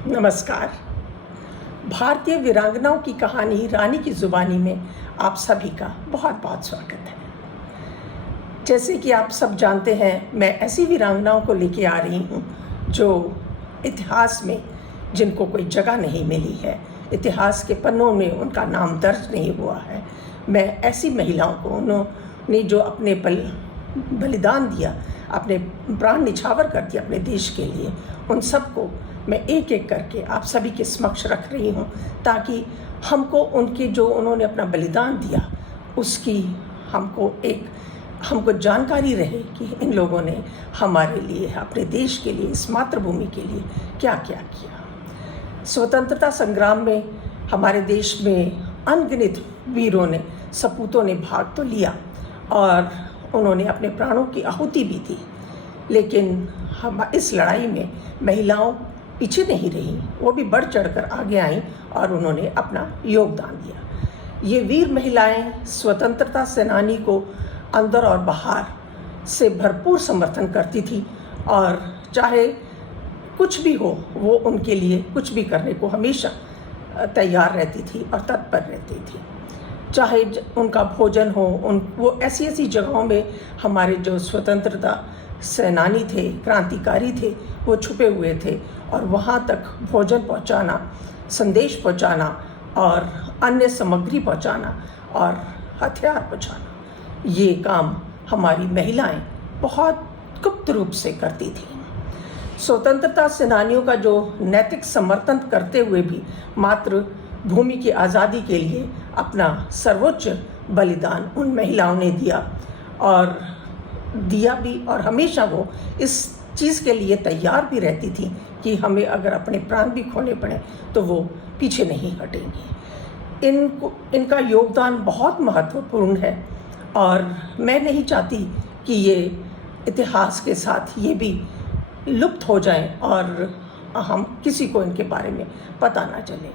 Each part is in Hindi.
नमस्कार। भारतीय वीरांगनाओं की कहानी रानी की ज़ुबानी में आप सभी का बहुत बहुत स्वागत है। जैसे कि आप सब जानते हैं, मैं ऐसी वीरांगनाओं को लेके आ रही हूँ जो इतिहास में जिनको कोई जगह नहीं मिली है, इतिहास के पन्नों में उनका नाम दर्ज नहीं हुआ है। मैं ऐसी महिलाओं को, उन्होंने जो अपने बलिदान दिया, अपने प्राण निछावर कर दिया अपने देश के लिए, उन सबको मैं एक एक करके आप सभी के समक्ष रख रही हूँ, ताकि हमको उनके जो उन्होंने अपना बलिदान दिया उसकी हमको जानकारी रहे कि इन लोगों ने हमारे लिए, अपने देश के लिए, इस मातृभूमि के लिए क्या क्या किया। स्वतंत्रता संग्राम में हमारे देश में अनगिनत वीरों ने, सपूतों ने भाग तो लिया और उन्होंने अपने प्राणों की आहुति भी दी, लेकिन हम इस लड़ाई में महिलाओं पीछे नहीं रही, वो भी बढ़ चढ़कर आगे आईं और उन्होंने अपना योगदान दिया। ये वीर महिलाएं स्वतंत्रता सेनानी को अंदर और बाहर से भरपूर समर्थन करती थी और चाहे कुछ भी हो, वो उनके लिए कुछ भी करने को हमेशा तैयार रहती थी और तत्पर रहती थी। चाहे उनका भोजन हो, वो ऐसी ऐसी जगहों में, हमारे जो स्वतंत्रता सेनानी थे, क्रांतिकारी थे, वो छुपे हुए थे और वहाँ तक भोजन पहुँचाना, संदेश पहुँचाना और अन्य सामग्री पहुँचाना और हथियार पहुँचाना, ये काम हमारी महिलाएं बहुत गुप्त रूप से करती थी। स्वतंत्रता सेनानियों का जो नैतिक समर्थन करते हुए भी मातृभूमि की आज़ादी के लिए अपना सर्वोच्च बलिदान उन महिलाओं ने दिया भी और हमेशा वो इस चीज़ के लिए तैयार भी रहती थी कि हमें अगर अपने प्राण भी खोने पड़े तो वो पीछे नहीं हटेंगी। इनका योगदान बहुत महत्वपूर्ण है और मैं नहीं चाहती कि ये इतिहास के साथ ये भी लुप्त हो जाएं और हम किसी को इनके बारे में पता ना चले।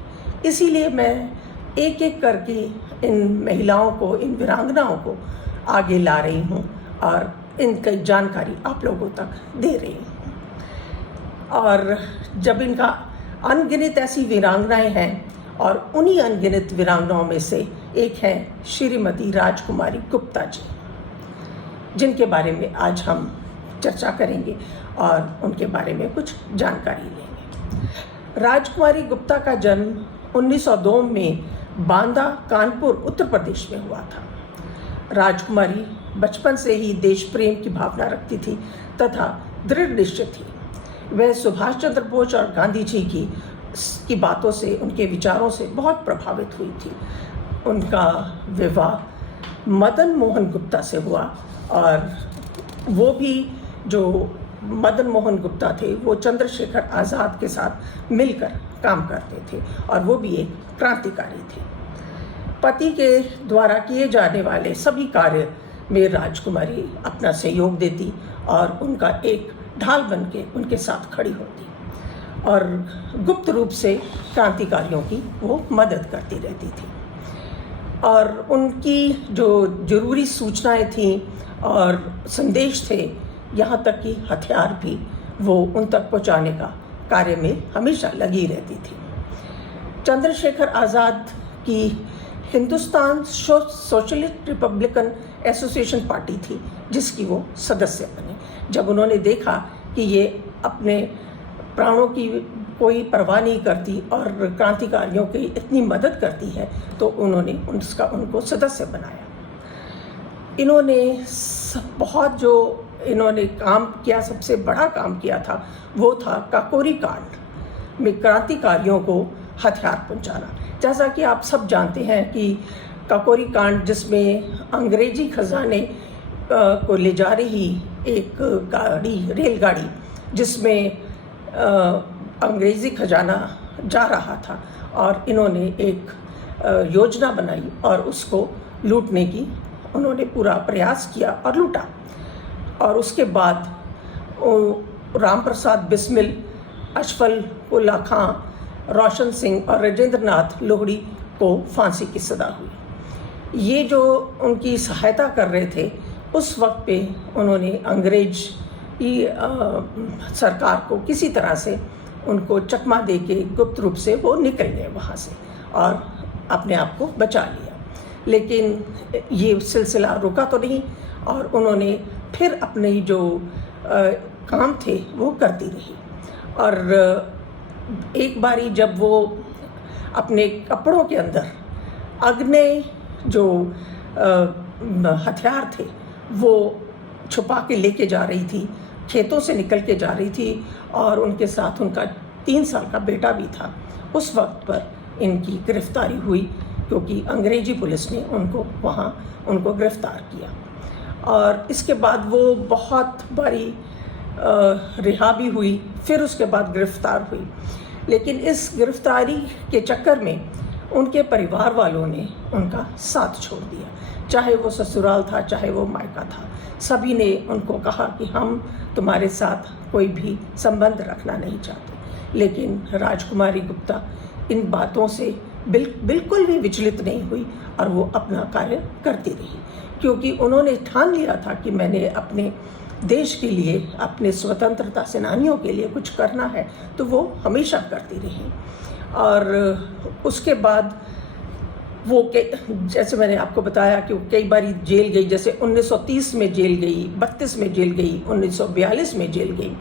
इसीलिए मैं एक एक करके इन महिलाओं को, इन वीरांगनाओं को आगे ला रही हूँ और इनकी जानकारी आप लोगों तक दे रही हूँ। और जब इनका अनगिनत ऐसी वीरांगनाएं हैं और उन्हीं अनगिनत वीरांगनाओं में से एक है श्रीमती राजकुमारी गुप्ता जी, जिनके बारे में आज हम चर्चा करेंगे और उनके बारे में कुछ जानकारी लेंगे। राजकुमारी गुप्ता का जन्म 1902 में बांदा, कानपुर, उत्तर प्रदेश में हुआ था। राजकुमारी बचपन से ही देश प्रेम की भावना रखती थी तथा दृढ़ निश्चय थी। वह सुभाष चंद्र बोस और गांधी जी की बातों से, उनके विचारों से बहुत प्रभावित हुई थी। उनका विवाह मदन मोहन गुप्ता से हुआ और वो भी, जो मदन मोहन गुप्ता थे, वो चंद्रशेखर आज़ाद के साथ मिलकर काम करते थे और वो भी एक क्रांतिकारी थे। पति के द्वारा किए जाने वाले सभी कार्य में राजकुमारी अपना सहयोग देती और उनका एक ढाल बनके उनके साथ खड़ी होती और गुप्त रूप से क्रांतिकारियों की वो मदद करती रहती थी। और उनकी जो जरूरी सूचनाएं थीं और संदेश थे, यहाँ तक कि हथियार भी, वो उन तक पहुँचाने का कार्य में हमेशा लगी रहती थी। चंद्रशेखर आज़ाद की Hindustan socialist Republican association party थी, जिसकी वो सदस्य बने। जब उन्होंने देखा कि ये अपने प्राणों की कोई परवाह नहीं करती और क्रांतिकारियों की इतनी मदद करती है, तो उन्होंने उनको सदस्य बनाया। इन्होंने काम किया, सबसे बड़ा काम किया था, वो था काकोरी कांड में क्रांतिकारियों को हथियार पहुंचाना। जैसा कि आप सब जानते हैं कि काकोरी कांड, जिसमें अंग्रेजी खजाने को ले जा रही एक रेलगाड़ी, जिसमें अंग्रेजी खजाना जा रहा था, और इन्होंने एक योजना बनाई और उसको लूटने की उन्होंने पूरा प्रयास किया और लूटा। और उसके बाद राम प्रसाद बिस्मिल, अशफाकुल्ला खां, रोशन सिंह और राजेंद्र नाथ लोहड़ी को फांसी की सज़ा हुई। ये जो उनकी सहायता कर रहे थे, उस वक्त पे उन्होंने अंग्रेज सरकार को किसी तरह से उनको चकमा दे के गुप्त रूप से वो निकल गए वहाँ से और अपने आप को बचा लिया। लेकिन ये सिलसिला रुका तो नहीं और उन्होंने फिर अपने जो काम थे वो करती रही। और एक बारी जब वो अपने कपड़ों के अंदर अग्नि जो हथियार थे वो छुपा के लेके जा रही थी, खेतों से निकल के जा रही थी और उनके साथ उनका 3 साल का बेटा भी था, उस वक्त पर इनकी गिरफ्तारी हुई क्योंकि अंग्रेजी पुलिस ने उनको गिरफ्तार किया। और इसके बाद वो बहुत बारी रिहा भी हुई, फिर उसके बाद गिरफ्तार हुई। लेकिन इस गिरफ्तारी के चक्कर में उनके परिवार वालों ने उनका साथ छोड़ दिया, चाहे वो ससुराल था चाहे वो मायका था। सभी ने उनको कहा कि हम तुम्हारे साथ कोई भी संबंध रखना नहीं चाहते। लेकिन राजकुमारी गुप्ता इन बातों से बिल्कुल भी विचलित नहीं हुई और वो अपना कार्य करती रही, क्योंकि उन्होंने ठान लिया था कि मैंने अपने देश के लिए, अपने स्वतंत्रता सेनानियों के लिए कुछ करना है, तो वो हमेशा करती रही। और उसके बाद वो जैसे मैंने आपको बताया कि वो कई बारी जेल गई, जैसे 1930 में जेल गई, 32 में जेल गई, 1942 में जेल गई।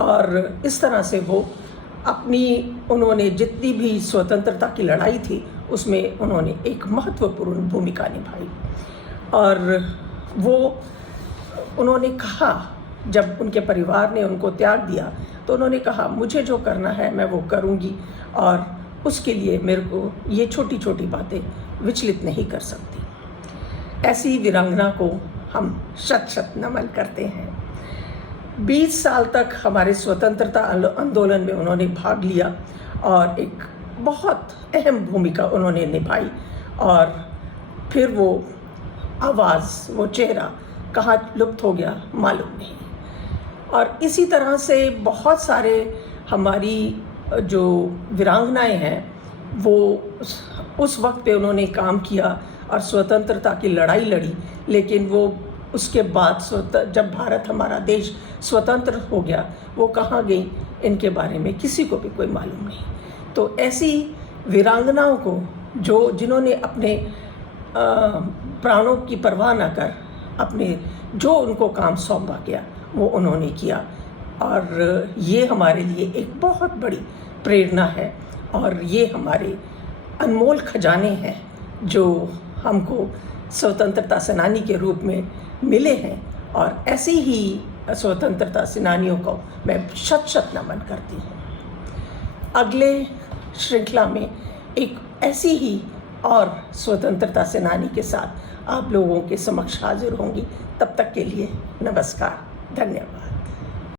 और इस तरह से वो उन्होंने जितनी भी स्वतंत्रता की लड़ाई थी उसमें उन्होंने एक महत्वपूर्ण भूमिका निभाई। और वो उन्होंने कहा, जब उनके परिवार ने उनको त्याग दिया तो उन्होंने कहा मुझे जो करना है मैं वो करूँगी और उसके लिए मेरे को ये छोटी छोटी बातें विचलित नहीं कर सकती। ऐसी वीरांगना को हम शत शत नमन करते हैं। 20 साल तक हमारे स्वतंत्रता आंदोलन में उन्होंने भाग लिया और एक बहुत अहम भूमिका उन्होंने निभाई। और फिर वो आवाज़, वो चेहरा कहाँ लुप्त हो गया मालूम नहीं। और इसी तरह से बहुत सारे हमारी जो वीरांगनाएं हैं वो उस वक्त पे उन्होंने काम किया और स्वतंत्रता की लड़ाई लड़ी। लेकिन वो उसके बाद जब भारत, हमारा देश स्वतंत्र हो गया, वो कहाँ गई इनके बारे में किसी को भी कोई मालूम नहीं। तो ऐसी वीरांगनाओं को जिन्होंने अपने प्राणों की परवाह न कर अपने जो उनको काम सौंपा गया वो उन्होंने किया। और ये हमारे लिए एक बहुत बड़ी प्रेरणा है और ये हमारे अनमोल खजाने हैं जो हमको स्वतंत्रता सेनानी के रूप में मिले हैं। और ऐसे ही स्वतंत्रता सेनानियों को मैं शत शत नमन करती हूँ। अगले श्रृंखला में एक ऐसी ही और स्वतंत्रता सेनानी के साथ आप लोगों के समक्ष हाजिर होंगी। तब तक के लिए नमस्कार, धन्यवाद।